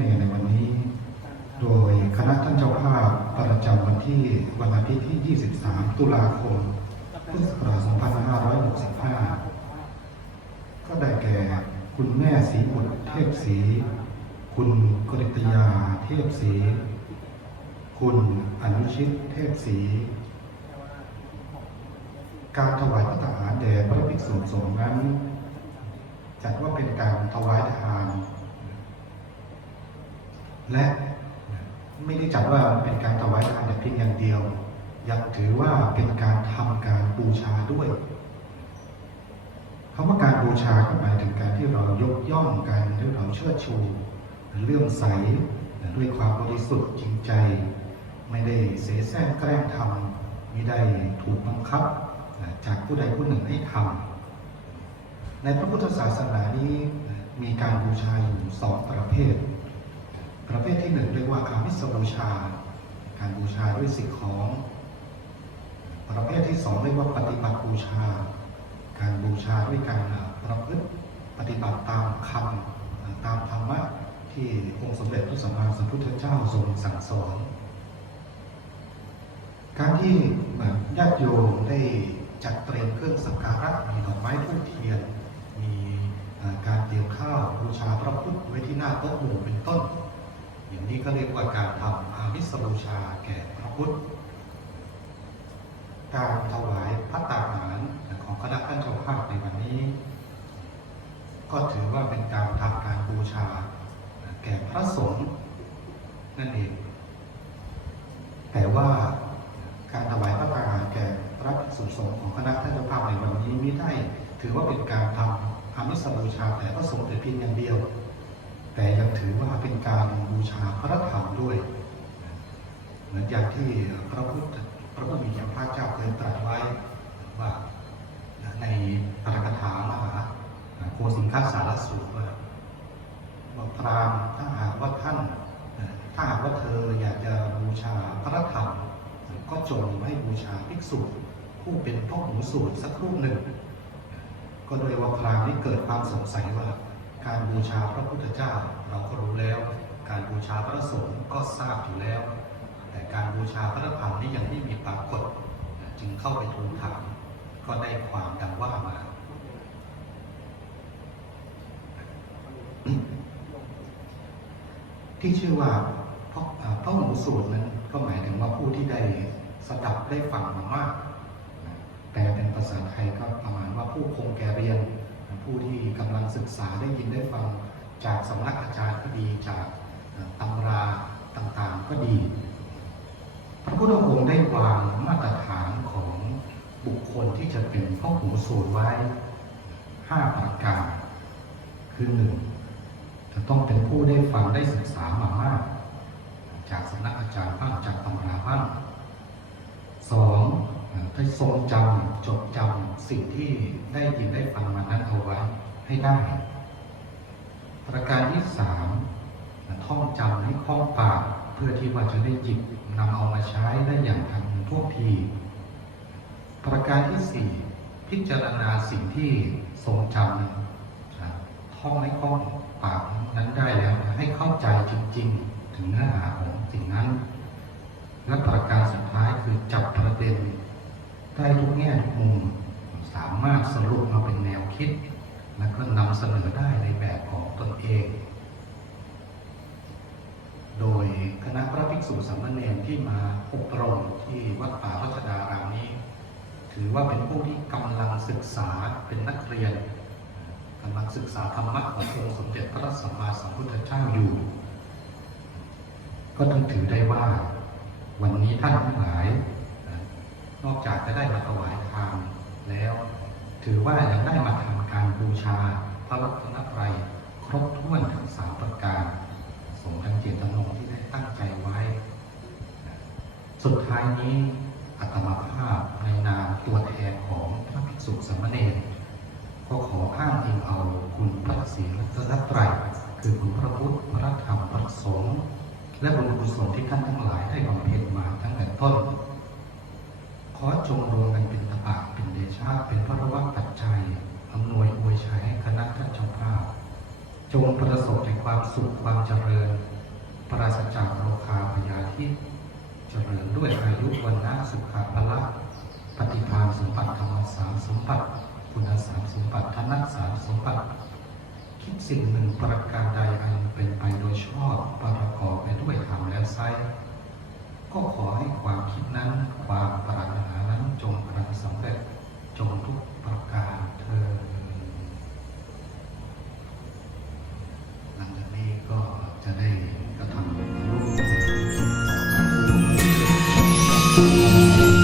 ระภิกษุสามเณรในวันนี้ โดยคณะท่านเจ้าภาพประจำวันที่วันอาทิตย์ที่ 23 ตุลาคม พุทธศักราช2565 ก็ได้แก่คุณแม่ศรีบุตรเทพศรีคุณกริตยาเทพศรีคุณอนุชิตเทพศรีการถวายพระทหารแด่พระภิกษุสงฆ์นั้น จัดว่าเป็นการถวายทาน และไม่ได้จัดว่าเป็นการถวายทานแต่เพียงอย่างเดียว ยังถือว่าเป็นการทำการบูชาด้วยคำว่าการบูชาก็หมายถึงการที่เรายกย่องกันหรือเราเชิดชูเลื่อมใสด้วยความบริสุทธิ์จริงใจ ไม่ได้เสแสร้งแกล้งทำไม่ได้ถูกบังคับ จากผู้ใดผู้หนึ่งให้ทำในพระพุทธศาสนานี้มีการบูชาอยู่สองประเภท ประเภทที่หนึ่งเรียกว่าอามิสบูชา การบูชาด้วยสิ่งของ ประเภทที่สองเรียกว่าปฏิบัติบูชา การบูชาด้วยการประพฤติปฏิบัติตามคำตามธรรมะที่องค์สมเด็จพระสัมมาสัมพุทธเจ้าทรงสั่งสอน การที่ญาติโยมได้จัดเตรียมเครื่องสักการะมีดอกไม้ทูบเทียน มีการเตรียมข้าวบูชาพระพุทธไว้ที่หน้าโต๊ะหมู่เป็นต้น อย่างนี้ก็เรียกว่าการทำอามิสบูชาแก่พระพุทธ การถวายพระตาหารของคณะท่านเจ้าภาพในวันนี้ ก็ถือว่าเป็นการทำการบูชา แก่พระสงฆ์นั่นเอง แต่ว่าการถวายพระตาหารแก่พระสุสงฆ์ของคณะท่านเจ้าภาพในวันนี้ไม่ได้ ถือว่าเป็นการทำอามิสบูชาแต่พระสงฆ์แต่เพียงอย่างเดียว แต่ยังถือว่าเป็นการบูชาพระธรรมด้วย เหมือนอย่างที่พระพุทธพระผู้มีพระเจ้าเคยตรัสไว้ว่าในปรกถามหาโคสิงคัสสารสูตรว่าบอกพรามถ้าหากว่าท่าน ถ้าหากว่าเธออยากจะบูชาพระธรรม ก็จงให้บูชาภิกษุผู้เป็นพ่อหูสูตรสักรูปหนึ่ง ก็โดยว่าพรามนี้เกิดความสงสัยว่า การบูชาพระพุทธเจ้าเราก็รู้แล้ว การบูชาพระสงฆ์ก็ทราบอยู่แล้ว แต่การบูชาพระธรรมนี้ยังไม่มีปรากฏ จึงเข้าไปทูลถามก็ได้ความดังว่ามาที่ชื่อว่าพระพระหูสูตรนั้นก็หมายถึงว่าผู้ที่ได้สดับได้ฟังมามากแปลเป็นภาษาไทยก็ประมาณว่าผู้คงแก่เรียนผู้ที่กำลัง ศึกษาได้ยินได้ฟังจากสำนักอาจารย์ก็ดีจากตำราต่างๆก็ดี พระพุทธองค์ได้วางมาตรฐานของบุคคลที่จะเป็นพ่อหูสูตรไว้ 5 ประการ คือหนึ่งจะต้องเป็นผู้ได้ฟังได้ศึกษามามาก จากสำนักอาจารย์บ้างจากตำราบ้างสองได้ทรงจำจดจำสิ่งที่ได้ยินได้ฟังมานั้นเอาไว้ ให้ได้ ประการที่สามท่องจำให้คล่องปากเพื่อที่ว่าจะได้หยิบนำเอามาใช้ได้อย่างทันท่วงที ประการที่สี่พิจารณาสิ่งที่ทรงจำท่องให้คล่องปากนั้นได้แล้วให้เข้าใจจริง ๆ ถึงเนื้อหาของสิ่งนั้น และประการสุดท้ายคือจับประเด็น ได้ทุกแง่ทุกมุมสามารถสรุปมาเป็นแนวคิด และก็นำเสนอได้ในแบบของตนเอง โดยคณะพระภิกษุสามเณรที่มาอบรมที่วัดป่ารัชดารามนี้ ถือว่าเป็นผู้ที่กำลังศึกษาเป็นนักเรียนกำลังศึกษาธรรมะขององค์สมเด็จพระสัมมาสัมพุทธเจ้าอยู่ ก็ต้องถือได้ว่าวันนี้ท่านทั้งหลาย นอกจากจะได้มาถวายทานแล้ว ถือว่าได้มาทำการบูชาพระรัตนตรัยครบถ้วนทั้งสามประการสมดังเจตนงที่ได้ตั้งใจไว้ สุดท้ายนี้อัตมาภาพในนามตัวแทนของพระภิกษุสามเณรก็ขออ้างอิงเอาคุณพระศรีรัตนตรัยคือคุณพระพุทธพระธรรมพระสงฆ์และบุญกุศลที่ท่านทั้งหลายได้บำเพ็ญมาตั้งแต่ต้น ขอจงรวมกันเป็น เดชะเป็นพระวัตปัจจัยอำนวยอวยชัยให้คณะท่านเจ้าภาพจงประสบในความสุขความเจริญ ปราศจากโรคาพยาธิเจริญด้วยอายุวันนะสุขภาละปฏิภาณสมบัติธรรมสามสมบัติคุณสามสมบัติธนัสสามสมบัติ คิดสิ่งหนึ่งประการใดอันเป็นไปโดยชอบประกอบไปด้วยธรรมแล้วไซก็ขอให้ความคิดนั้น Música